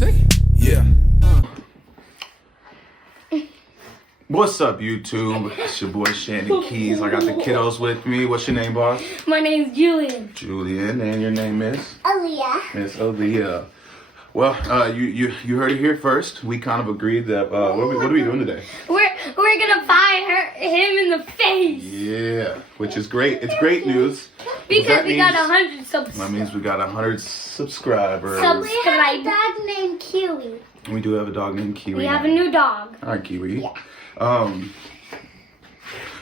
say? Yeah. What's up, YouTube? It's your boy Shannon Keys. I got the kiddos with me. What's your name, boss? My name's Julian. Julian, and your name is? Aaliyah. Miss Aaliyah. Well, you heard it here first. We kind of agreed that what are we doing today? We're gonna fire him in the face Yeah, which is great. It's great news because we got 100 subs. That means we got 100 subscribers. We have a dog named Kiwi. We do have a dog named Kiwi. We have a new dog. All right, Kiwi. Yeah.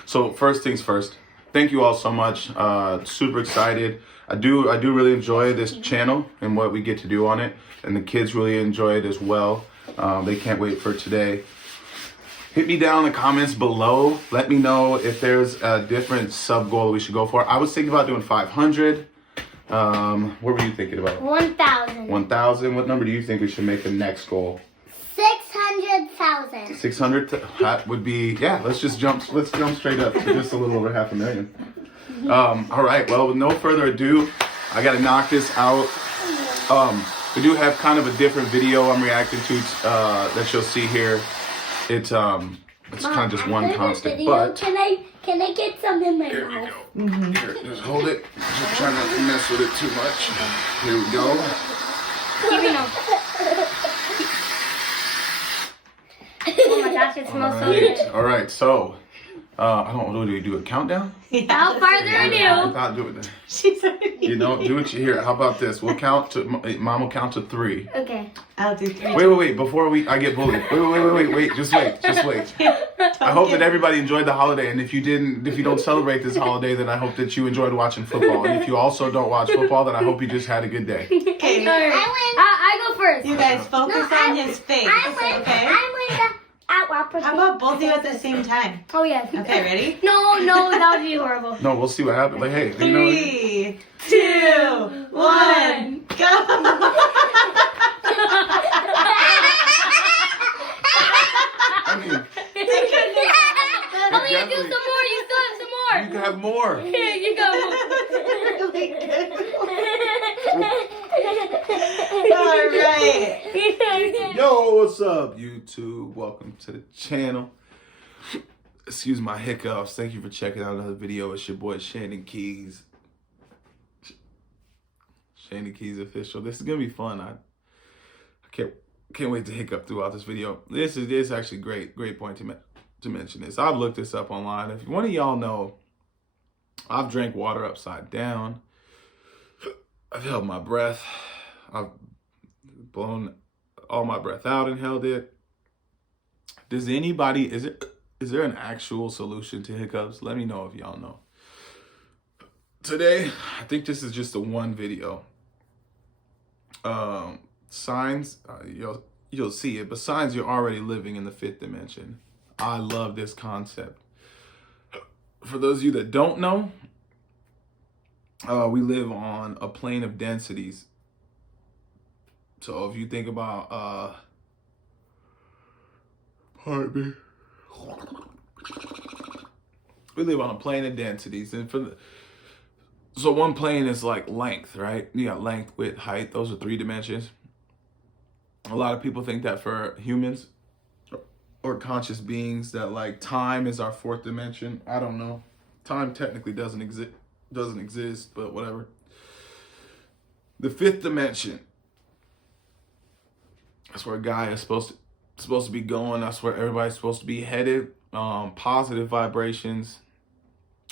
So first things first. Thank you all so much. Super excited. I do really enjoy this channel and what we get to do on it, and the kids really enjoy it as well. They can't wait for today. Hit me down in the comments below. Let me know if there's a different sub goal we should go for. I was thinking about doing 500. What were you thinking about? 1,000. 1,000. What number do you think we should make the next goal? 600,000. 600. That would be, yeah. Let's jump straight up to just a little over 500,000. All right. Well, with no further ado, I gotta knock this out. We do have kind of a different video I'm reacting to that you'll see here. It's kind of just one constant, but Can I get some in my mouth? we go. Here, just hold it. Just try not to mess with it too much. Here we go. Keep it on. Oh my gosh, it smells so good. All right. So, I don't know. Do we do a countdown? Without further ado, Without doing that. She's already. You know, do what you hear. How about this? We'll count to. Mom will count to 3. okay. I'll do 3. Wait. Before I get bullied. Wait. Just wait. I hope that everybody enjoyed the holiday, and if you don't celebrate this holiday, then I hope that you enjoyed watching football. And if you also don't watch football, then I hope you just had a good day. Okay. I go first. You guys focus on his face. Okay. How about both of you at the same time? Oh yeah. Okay, ready? No, that would be horrible. No, we'll see what happens. Like, hey, you know. 3, 2, 1, go! I mean, Oh, you do some more. You still have some more. you can have more. Here you go. Really good. All right. Yo, what's up, YouTube? Welcome to the channel. Excuse my hiccups. Thank you for checking out another video. It's your boy Shannon Keys. Shannon Keys official. This is gonna be fun. I can't wait to hiccup throughout this video. This is actually great point to mention this. I've looked this up online. If one of y'all know, I've drank water upside down. I've held my breath. I've blown all my breath out and held it. Is there an actual solution to hiccups? Let me know if y'all know. Today, I think this is just a one video. Signs, you'll see it, but signs you're already living in the 5th dimension. I love this concept. For those of you that don't know, we live on a plane of densities. So if you think about, pardon me. We live on a plane of densities, and so one plane is like length, right? You got length, width, height. Those are 3 dimensions. A lot of people think that for humans or conscious beings that like time is our 4th dimension. I don't know. Time technically doesn't exist, but whatever. The 5th dimension. That's where Gaia is supposed to be going. That's where everybody's supposed to be headed. Positive vibrations.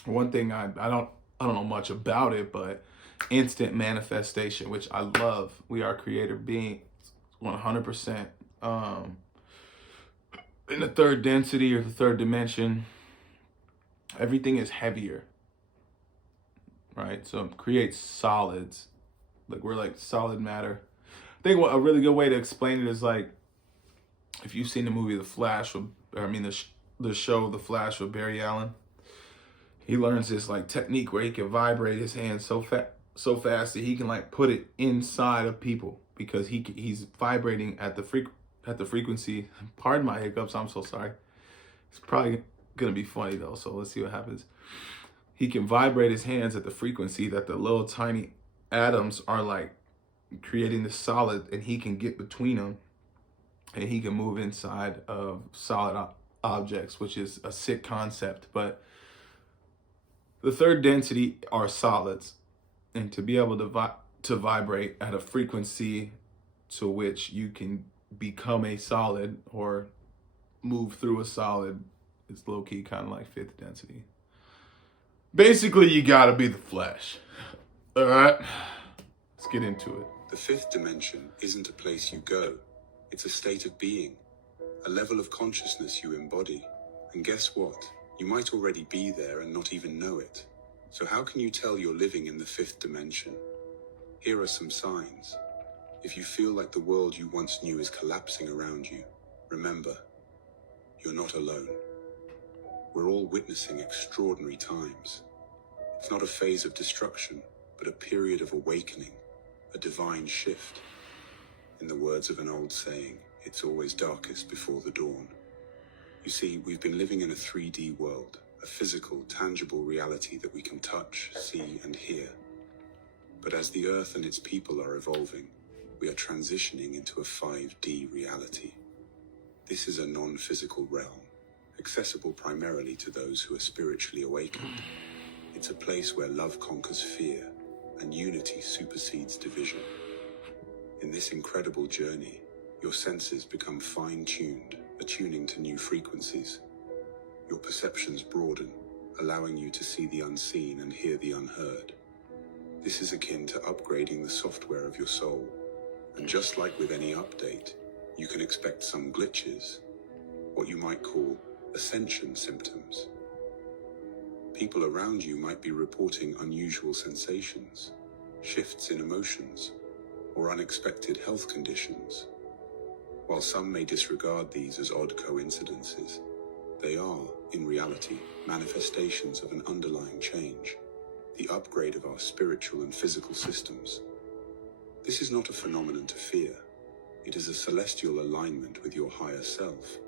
One thing I don't know much about it, but instant manifestation, which I love. We are creator beings, 100%. In the 3rd density or the 3rd dimension, everything is heavier, right? So it creates solids. Like we're like solid matter. I think a really good way to explain it is like, if you've seen the movie The Flash, the show The Flash with Barry Allen, he learns this like technique where he can vibrate his hands so fast that he can like put it inside of people because he's vibrating at the frequency. Pardon my hiccups. I'm so sorry. It's probably gonna be funny though. So let's see what happens. He can vibrate his hands at the frequency that the little tiny atoms are like creating the solid, and he can get between them, and he can move inside of solid objects, which is a sick concept. But the third density are solids, and to be able to vibrate at a frequency to which you can become a solid or move through a solid is low-key kind of like fifth density. Basically, you gotta be the flesh. All right, let's get into it. The fifth dimension isn't a place you go. It's a state of being, a level of consciousness you embody. And guess what? You might already be there and not even know it. So how can you tell you're living in the fifth dimension? Here are some signs. If you feel like the world you once knew is collapsing around you, remember, you're not alone. We're all witnessing extraordinary times. It's not a phase of destruction, but a period of awakening, a divine shift. In the words of an old saying, it's always darkest before the dawn. You see, we've been living in a 3D world, a physical, tangible reality that we can touch, see, and hear. But as the Earth and its people are evolving, we are transitioning into a 5D reality. This is a non-physical realm, accessible primarily to those who are spiritually awakened. It's a place where love conquers fear and unity supersedes division. In this incredible journey, your senses become fine-tuned, attuning to new frequencies. Your perceptions broaden, allowing you to see the unseen and hear the unheard. This is akin to upgrading the software of your soul. And just like with any update, you can expect some glitches, what you might call Ascension symptoms. People around you might be reporting unusual sensations, shifts in emotions, or unexpected health conditions. While some may disregard these as odd coincidences, they are, in reality, manifestations of an underlying change, the upgrade of our spiritual and physical systems. This is not a phenomenon to fear. It is a celestial alignment with your higher self.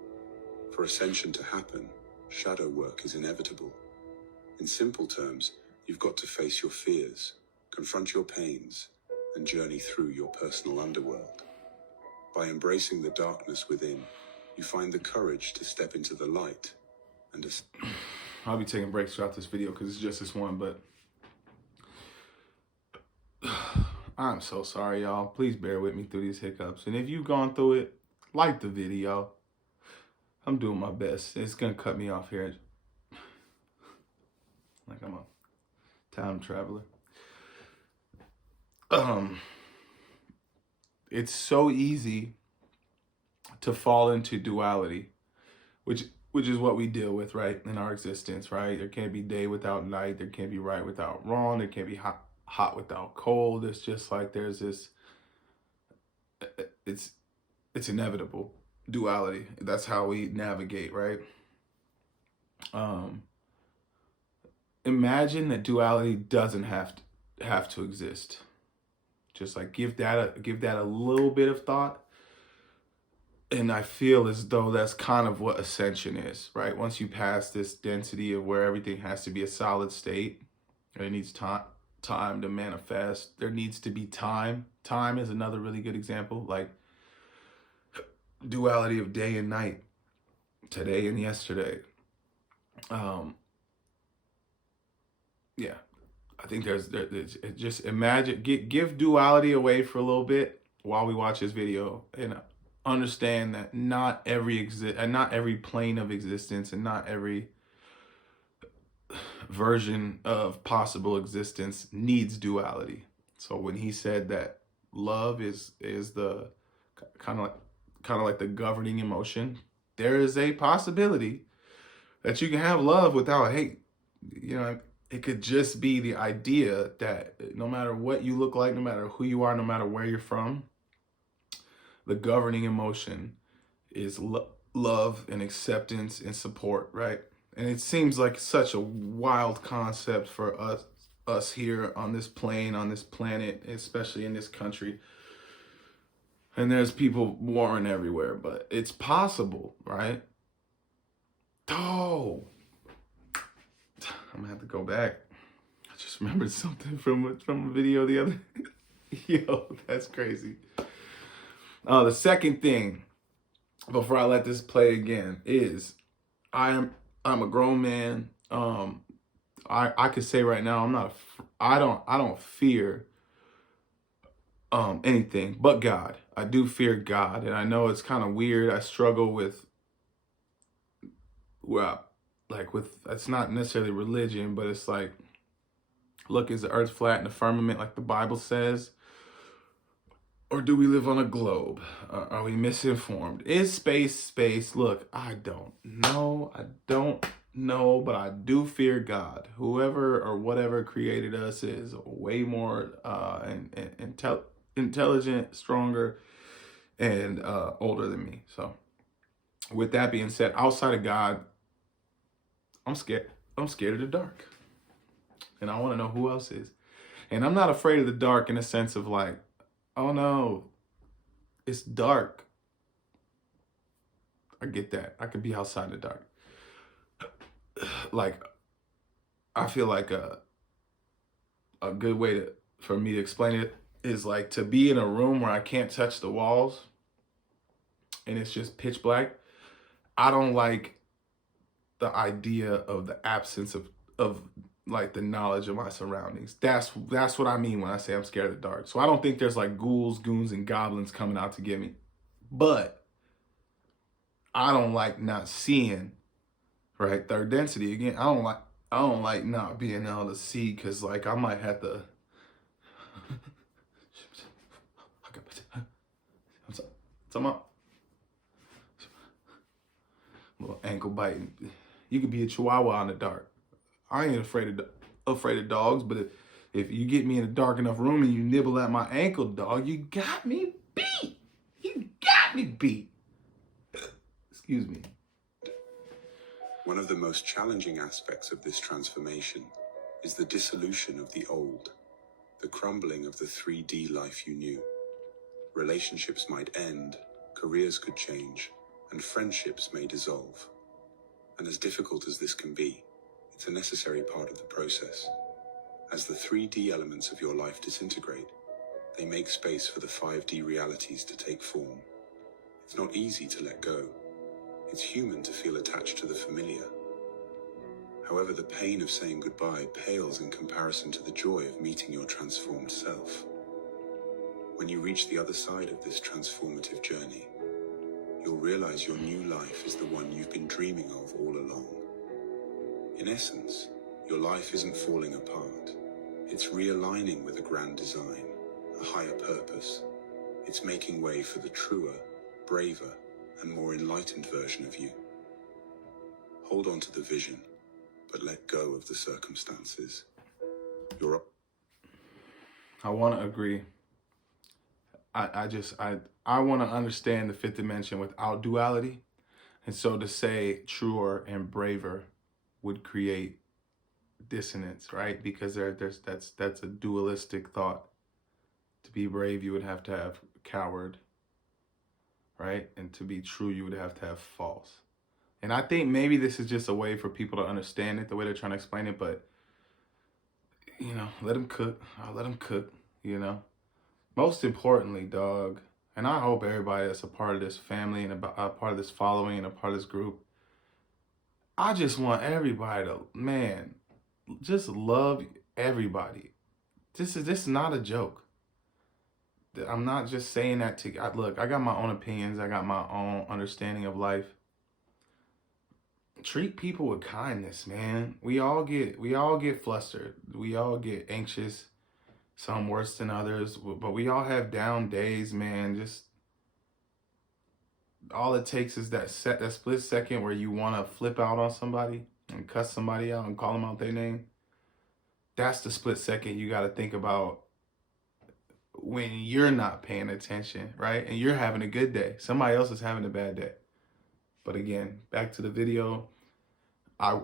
For ascension to happen, shadow work is inevitable. In simple terms, you've got to face your fears, confront your pains, and journey through your personal underworld. By embracing the darkness within, you find the courage to step into the light and I'll be taking breaks throughout this video because it's just this one, but I'm so sorry, y'all. Please bear with me through these hiccups. And if you've gone through it, like the video. I'm doing my best. It's going to cut me off here. Like I'm a time traveler. It's so easy to fall into duality, which is what we deal with, right, in our existence, right? There can't be day without night. There can't be right without wrong. There can't be hot without cold. It's just like there's this, it's inevitable duality. That's how we navigate, right? Imagine that duality doesn't have to exist. Just like give that a little bit of thought. And I feel as though that's kind of what ascension is, right? Once you pass this density of where everything has to be a solid state, it needs time to manifest. There needs to be time. Time is another really good example, like duality of day and night, today and yesterday. Yeah, I think there's just imagine, give duality away for a little bit while we watch this video and understand that not every plane of existence and not every version of possible existence needs duality. So when he said that love is the kind of like the governing emotion, there is a possibility that you can have love without hate. You know, it could just be the idea that no matter what you look like, no matter who you are, no matter where you're from, the governing emotion is love and acceptance and support, right? And it seems like such a wild concept for us here on this plane, on this planet, especially in this country. And there's people warring everywhere, but it's possible, right? Oh, I'm gonna have to go back. I just remembered something from a video the other Yo, that's crazy. The second thing, before I let this play again, is I'm a grown man. I could say right now I don't fear anything but God. I do fear God, and I know it's kind of weird. I struggle with, well, like with, it's not necessarily religion, but it's like, look, is the earth flat in the firmament like the Bible says? Or do we live on a globe? Are we misinformed? Is space? Look, I don't know. But I do fear God. Whoever or whatever created us is way more intelligent, stronger, and older than me. So with that being said, outside of God, I'm scared. I'm scared of the dark. And I want to know who else is. And I'm not afraid of the dark in the sense of like, oh no, it's dark. I get that. I could be outside in the dark. Like, I feel like a good way for me to explain it is like to be in a room where I can't touch the walls and it's just pitch black. I don't like the idea of the absence of like the knowledge of my surroundings. That's what I mean when I say I'm scared of the dark. So I don't think there's like ghouls, goons, and goblins coming out to get me. But I don't like not seeing, right? Third density again. I don't like not being able to see, because like I might have to little ankle biting. You could be a chihuahua in the dark. I ain't afraid of dogs, but if you get me in a dark enough room and you nibble at my ankle, dog, you got me beat. You got me beat. Excuse me. One of the most challenging aspects of this transformation is the dissolution of the old, the crumbling of the 3D life you knew. Relationships might end, careers could change, and friendships may dissolve. And as difficult as this can be, it's a necessary part of the process. As the 3D elements of your life disintegrate, they make space for the 5D realities to take form. It's not easy to let go. It's human to feel attached to the familiar. However, the pain of saying goodbye pales in comparison to the joy of meeting your transformed self. When you reach the other side of this transformative journey, you'll realize your new life is the one you've been dreaming of all along. In essence, your life isn't falling apart. It's realigning with a grand design, a higher purpose. It's making way for the truer, braver, and more enlightened version of you. Hold on to the vision, but let go of the circumstances. I want to agree. I want to understand the fifth dimension without duality. And so to say truer and braver would create dissonance, right? Because that's a dualistic thought. To be brave, you would have to have coward, right? And to be true, you would have to have false. And I think maybe this is just a way for people to understand it the way they're trying to explain it, but, you know, let them cook. I'll let them cook, you know. Most importantly, dog, and I hope everybody that's a part of this family and a part of this following and a part of this group, I just want everybody to, man, just love everybody. This is not a joke. I'm not just saying that to, look, I got my own opinions. I got my own understanding of life. Treat people with kindness, man. We all get flustered. We all get anxious. Some worse than others, but we all have down days, man. Just all it takes is that split second where you want to flip out on somebody and cuss somebody out and call them out their name. That's the split second you got to think about when you're not paying attention, right? And you're having a good day. Somebody else is having a bad day. But again, back to the video. I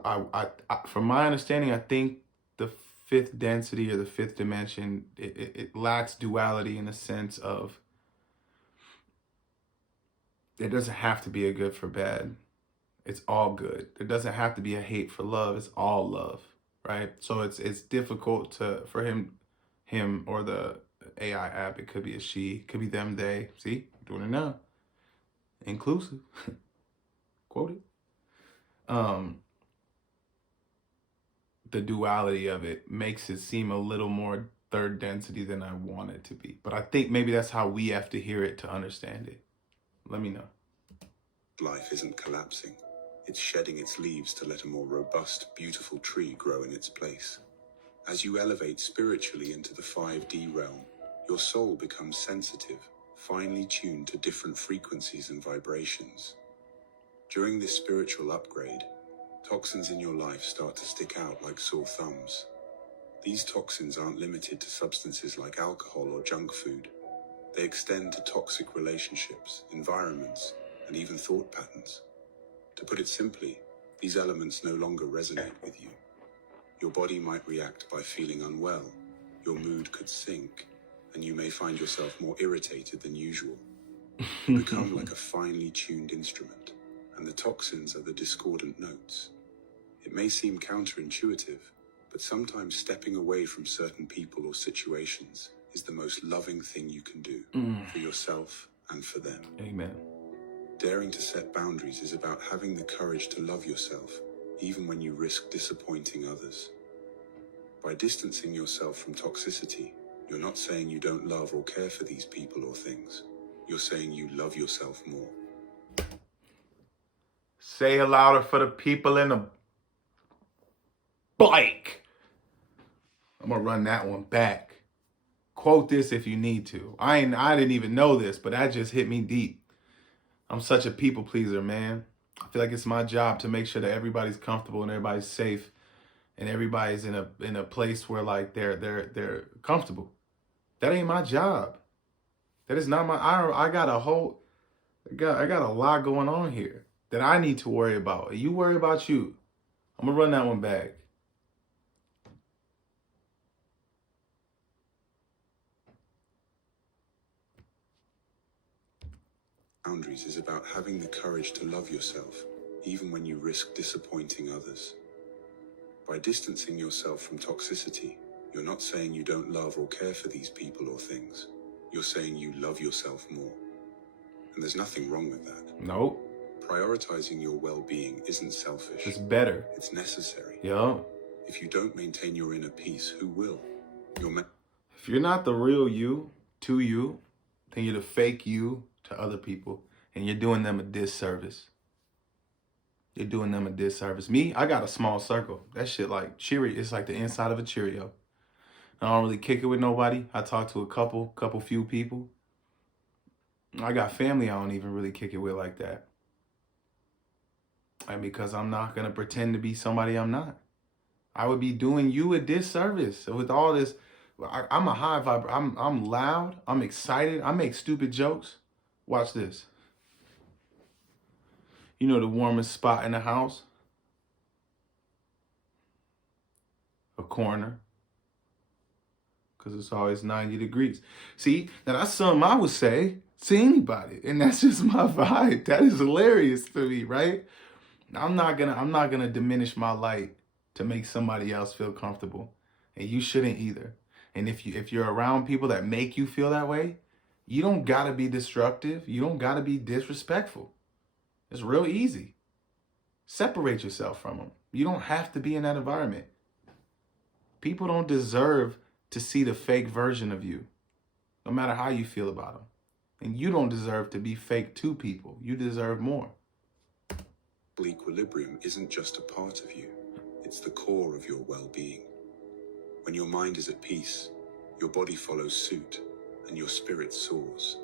from my understanding, I think the fifth density or the fifth dimension, it lacks duality in the sense of it doesn't have to be a good for bad. It's all good. There doesn't have to be a hate for love. It's all love, right? So it's difficult for him or the AI app. It could be a she. It could be them, they. See? Doing it now. Inclusive. Quoted. The duality of it makes it seem a little more third density than I want it to be. But I think maybe that's how we have to hear it to understand it. Let me know. Life isn't collapsing. It's shedding its leaves to let a more robust, beautiful tree grow in its place. As you elevate spiritually into the 5D realm, your soul becomes sensitive, finely tuned to different frequencies and vibrations. During this spiritual upgrade, toxins in your life start to stick out like sore thumbs. These toxins aren't limited to substances like alcohol or junk food. They extend to toxic relationships, environments, and even thought patterns. To put it simply, these elements no longer resonate with you. Your body might react by feeling unwell, your mood could sink, and you may find yourself more irritated than usual. You become like a finely tuned instrument, and the toxins are the discordant notes. It may seem counterintuitive, but sometimes stepping away from certain people or situations is the most loving thing you can do for yourself and for them. Amen. Daring to set boundaries is about having the courage to love yourself, even when you risk disappointing others. By distancing yourself from toxicity, you're not saying you don't love or care for these people or things. You're saying you love yourself more. Say it louder for the people in the bike. I'm gonna run that one back. Quote this if you need to. I didn't even know this, but that just hit me deep. I'm such a people pleaser, man. I feel like it's my job to make sure that everybody's comfortable and everybody's safe and everybody's in a place where like they're comfortable. That ain't my job. That is not my I got a lot going on here that I need to worry about. You worry about you. I'm gonna run that one back. Boundaries is about having the courage to love yourself, even when you risk disappointing others. By distancing yourself from toxicity, you're not saying you don't love or care for these people or things. You're saying you love yourself more. And there's nothing wrong with that. Nope. Prioritizing your well-being isn't selfish. It's better. It's necessary. Yeah. If you don't maintain your inner peace, who will? If you're not the real you to you, then you're the fake you to other people, and you're doing them a disservice. You're doing them a disservice. Me, I got a small circle. That shit like Cheerio. It's like the inside of a Cheerio. I don't really kick it with nobody. I talk to a few people. I got family I don't even really kick it with like that. And because I'm not going to pretend to be somebody I'm not. I would be doing you a disservice with all this. I'm a high vibe. I'm loud. I'm excited. I make stupid jokes. Watch this. You know the warmest spot in the house? A corner. Because it's always 90 degrees. See, now that's something I would say to anybody. And that's just my vibe. That is hilarious to me, right? I'm not gonna diminish my light to make somebody else feel comfortable. And you shouldn't either. And if you're around people that make you feel that way, you don't gotta be destructive. You don't gotta be disrespectful. It's real easy. Separate yourself from them. You don't have to be in that environment. People don't deserve to see the fake version of you, no matter how you feel about them. And you don't deserve to be fake to people. You deserve more. Equilibrium isn't just a part of you. It's the core of your well-being. When your mind is at peace, your body follows suit, and your spirit soars.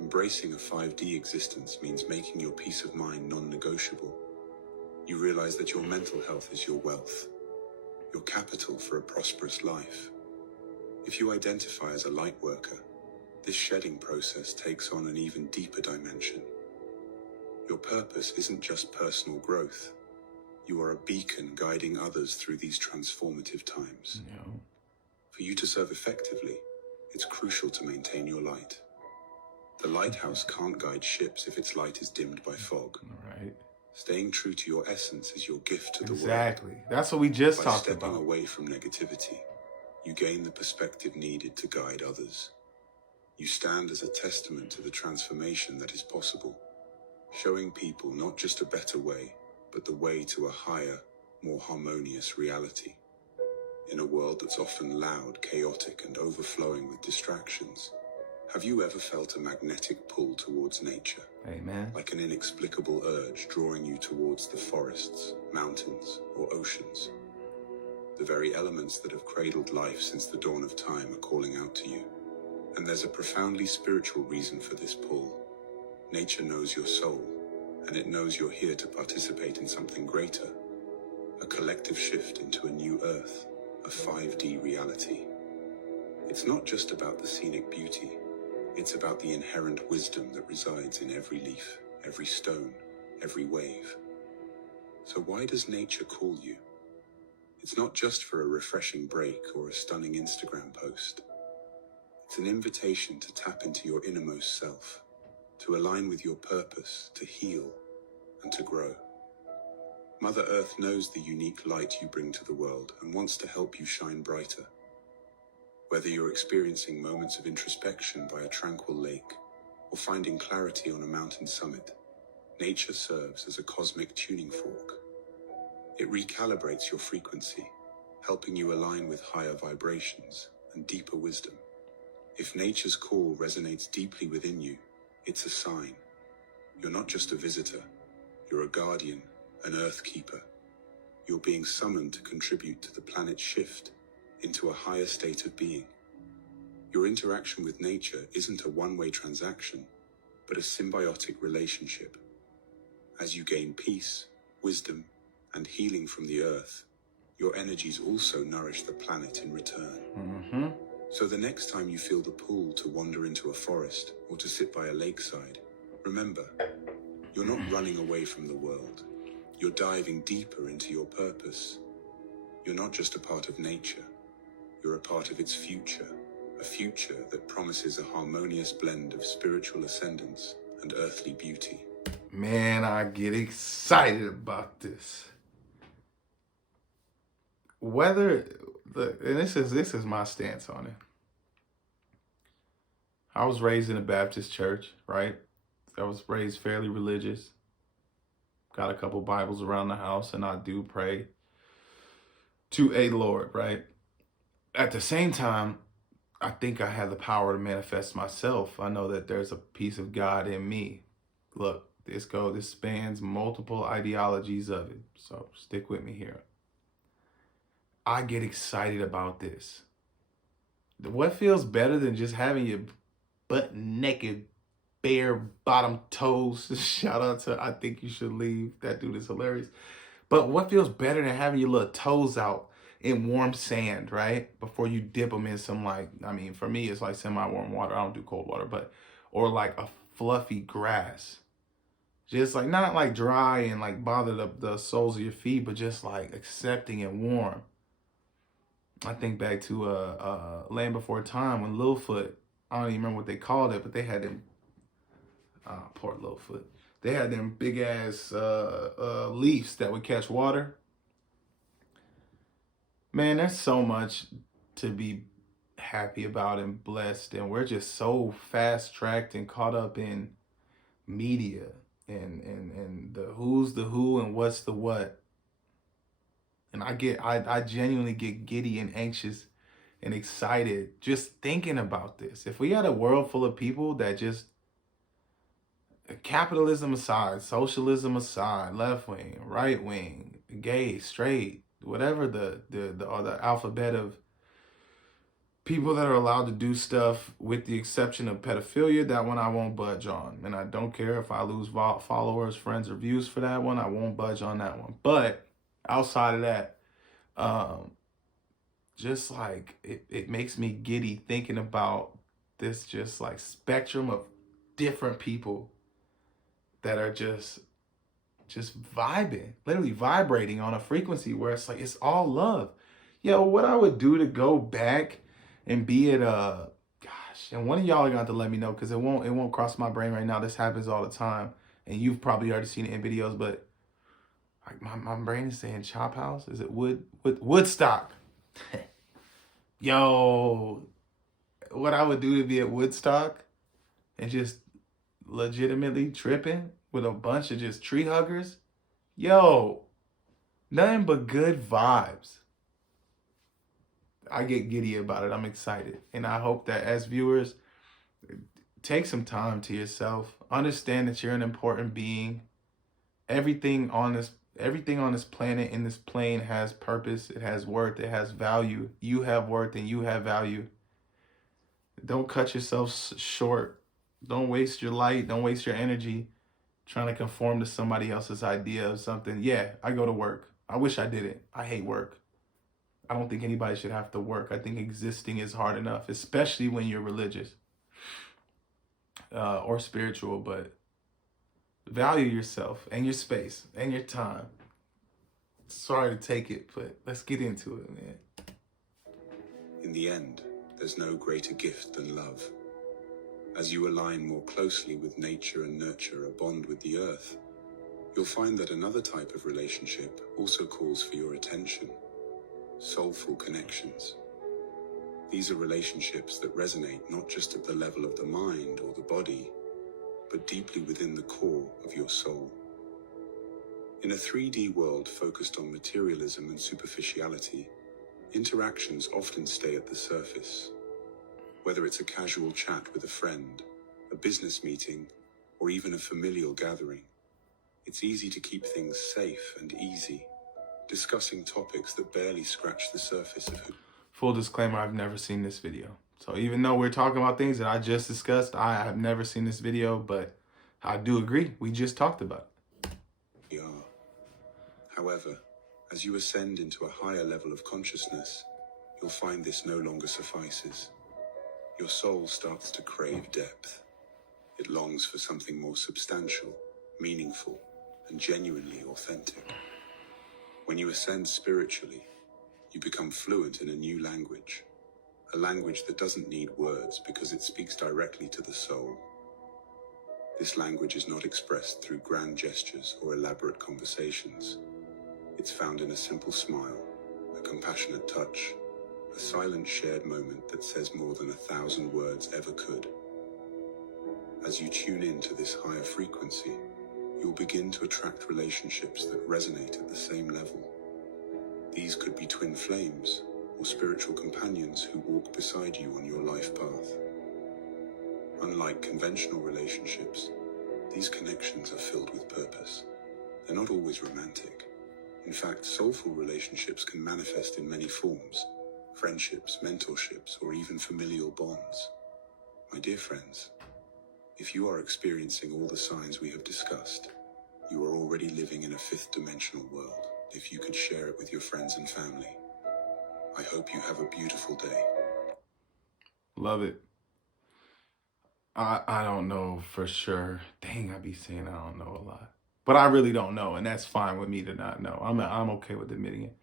Embracing a 5D existence means making your peace of mind non-negotiable. You realize that your mental health is your wealth, your capital for a prosperous life. If you identify as a light worker, this shedding process takes on an even deeper dimension. Your purpose isn't just personal growth. You are a beacon guiding others through these transformative times. Yeah. For you to serve effectively, it's crucial to maintain your light. The lighthouse can't guide ships if its light is dimmed by fog. Right. Staying true to your essence is your gift to the world. Exactly. That's what we just By talked stepping about. away from negativity, you gain the perspective needed to guide others. You stand as a testament to the transformation that is possible, showing people not just a better way, but the way to a higher, more harmonious reality. In a world that's often loud, chaotic, and overflowing with distractions, have you ever felt a magnetic pull towards nature? Amen. Like an inexplicable urge drawing you towards the forests, mountains, or oceans? The very elements that have cradled life since the dawn of time are calling out to you. And there's a profoundly spiritual reason for this pull. Nature knows your soul, and it knows you're here to participate in something greater. A collective shift into a new earth, a 5D reality. It's not just about the scenic beauty. It's about the inherent wisdom that resides in every leaf, every stone, every wave. So why does nature call you? It's not just for a refreshing break or a stunning Instagram post. It's an invitation to tap into your innermost self, to align with your purpose, to heal, and to grow. Mother Earth knows the unique light you bring to the world and wants to help you shine brighter. Whether you're experiencing moments of introspection by a tranquil lake or finding clarity on a mountain summit, nature serves as a cosmic tuning fork. It recalibrates your frequency, helping you align with higher vibrations and deeper wisdom. If nature's call resonates deeply within you, it's a sign. You're not just a visitor, you're a guardian, an earth keeper. You're being summoned to contribute to the planet's shift into a higher state of being. Your interaction with nature isn't a one-way transaction, but a symbiotic relationship. As you gain peace, wisdom, and healing from the earth, your energies also nourish the planet in return. So the next time you feel the pull to wander into a forest or to sit by a lakeside, remember, you're not running away from the world. You're diving deeper into your purpose. You're not just a part of nature. You're a part of its future, a future that promises a harmonious blend of spiritual ascendance and earthly beauty. Man, I get excited about this. And this is my stance on it. I was raised in a Baptist church, right? I was raised fairly religious. Got a couple Bibles around the house, and I do pray to a Lord, right? At the same time, I think I have the power to manifest myself. I know that there's a piece of God in me. Look, this spans multiple ideologies of it. So stick with me here. I get excited about this. What feels better than just having your butt naked, bare bottom toes? Shout out to I Think You Should Leave. That dude is hilarious. But what feels better than having your little toes out in warm sand, right? Before you dip them in some, for me, it's like semi-warm water. I don't do cold water, or like a fluffy grass. Just like, not like dry and like bother the soles of your feet, but just like accepting and warm. I think back to Land Before Time when Littlefoot, I don't even remember what they called it, but they had them, poor Littlefoot. They had them big ass leaves that would catch water. Man, there's so much to be happy about and blessed, and we're just so fast tracked and caught up in media and the who's the who and what's the what. And I genuinely get giddy and anxious and excited just thinking about this. If we had a world full of people that just, capitalism aside, socialism aside, left wing, right wing, gay, straight, whatever the alphabet of people that are allowed to do stuff, with the exception of pedophilia, that one I won't budge on. And I don't care if I lose followers, friends, or views for that one. I won't budge on that one. But outside of that, just like it makes me giddy thinking about this just like spectrum of different people that are just vibing, literally vibrating on a frequency where it's like, it's all love. Yo, what I would do to go back and be at and one of y'all are going to have to let me know, because it won't cross my brain right now. This happens all the time, and you've probably already seen it in videos, but like my brain is saying Chop House. Is it Woodstock? Yo, what I would do to be at Woodstock and just legitimately tripping with a bunch of just tree huggers. Yo, nothing but good vibes. I get giddy about it. I'm excited. And I hope that as viewers, take some time to yourself. Understand that you're an important being. Everything on this planet, in this plane, has purpose. It has worth. It has value. You have worth and you have value. Don't cut yourself short. Don't waste your light. Don't waste your energy trying to conform to somebody else's idea of something. Yeah, I go to work. I wish I didn't. I hate work. I don't think anybody should have to work. I think existing is hard enough, especially when you're religious or spiritual. But value yourself and your space and your time. Sorry to take it, but let's get into it, man. In the end, there's no greater gift than love. As you align more closely with nature and nurture a bond with the earth, you'll find that another type of relationship also calls for your attention: soulful connections. These are relationships that resonate not just at the level of the mind or the body, but deeply within the core of your soul. In a 3D world focused on materialism and superficiality, interactions often stay at the surface. Whether it's a casual chat with a friend, a business meeting, or even a familial gathering, it's easy to keep things safe and easy, discussing topics that barely scratch the surface of who. Full disclaimer, I've never seen this video. So even though we're talking about things that I just discussed, I have never seen this video, but I do agree. We just talked about it. We are. However, as you ascend into a higher level of consciousness, you'll find this no longer suffices. Your soul starts to crave depth. It longs for something more substantial, meaningful, and genuinely authentic. When you ascend spiritually, you become fluent in a new language, a language that doesn't need words because it speaks directly to the soul. This language is not expressed through grand gestures or elaborate conversations. It's found in a simple smile, a compassionate touch, a silent shared moment that says more than 1,000 words ever could. As you tune into this higher frequency, you'll begin to attract relationships that resonate at the same level. These could be twin flames or spiritual companions who walk beside you on your life path. Unlike conventional relationships, these connections are filled with purpose. They're not always romantic. In fact, soulful relationships can manifest in many forms: friendships, mentorships, or even familial bonds. My dear friends, if you are experiencing all the signs we have discussed, you are already living in a fifth-dimensional world. If you could share it with your friends and family, I hope you have a beautiful day. Love it. I don't know for sure. Dang, I be saying I don't know a lot. But I really don't know, and that's fine with me to not know. I'm okay with admitting it.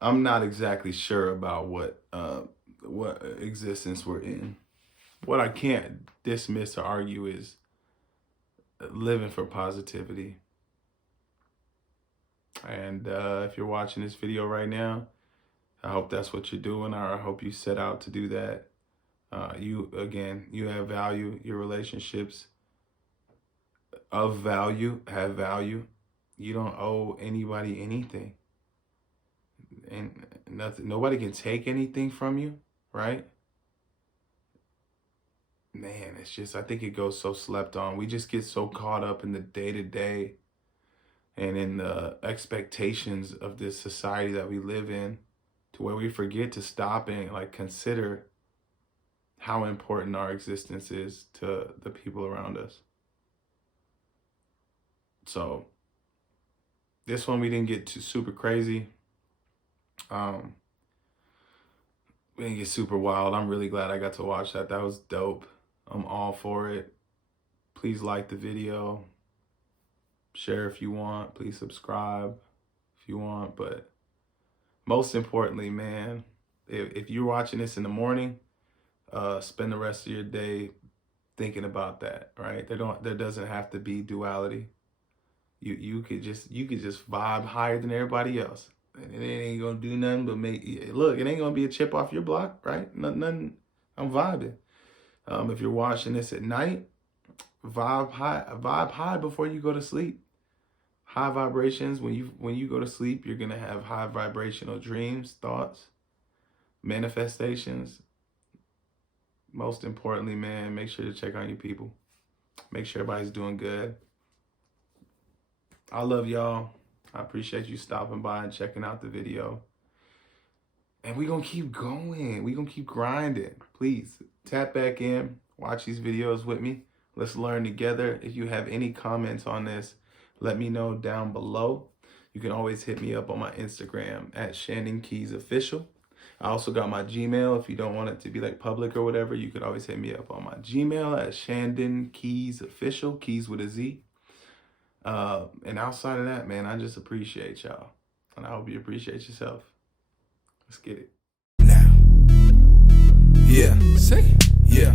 I'm not exactly sure about what existence we're in. What I can't dismiss or argue is living for positivity. And if you're watching this video right now, I hope that's what you're doing, or I hope you set out to do that. You have value. Your relationships of value have value. You don't owe anybody anything. And nobody can take anything from you, right? Man, it's just, I think it goes so slept on. We just get so caught up in the day-to-day and in the expectations of this society that we live in, to where we forget to stop and consider how important our existence is to the people around us. So this one, we didn't get too super crazy. We didn't get super wild. I'm really glad I got to watch that. That was dope. I'm all for it. Please like the video. Share if you want. Please subscribe if you want. But most importantly, man, if you're watching this in the morning, spend the rest of your day thinking about that, right? There doesn't have to be duality. You could just vibe higher than everybody else. And it ain't gonna do nothing but look, it ain't gonna be a chip off your block, right? Nothing. I'm vibing. If you're watching this at night, vibe high before you go to sleep. High vibrations. When you go to sleep, you're gonna have high vibrational dreams, thoughts, manifestations. Most importantly, man, make sure to check on your people. Make sure everybody's doing good. I love y'all. I appreciate you stopping by and checking out the video. And we're going to keep going. We're going to keep grinding. Please tap back in. Watch these videos with me. Let's learn together. If you have any comments on this, let me know down below. You can always hit me up on my Instagram at Shandon Keys Official. I also got my Gmail. If you don't want it to be like public or whatever, you could always hit me up on my Gmail at Shandon Keys Official, Keys with a Z. And outside of that, man, I just appreciate y'all. And I hope you appreciate yourself. Let's get it. Now. Yeah. Say. Yeah.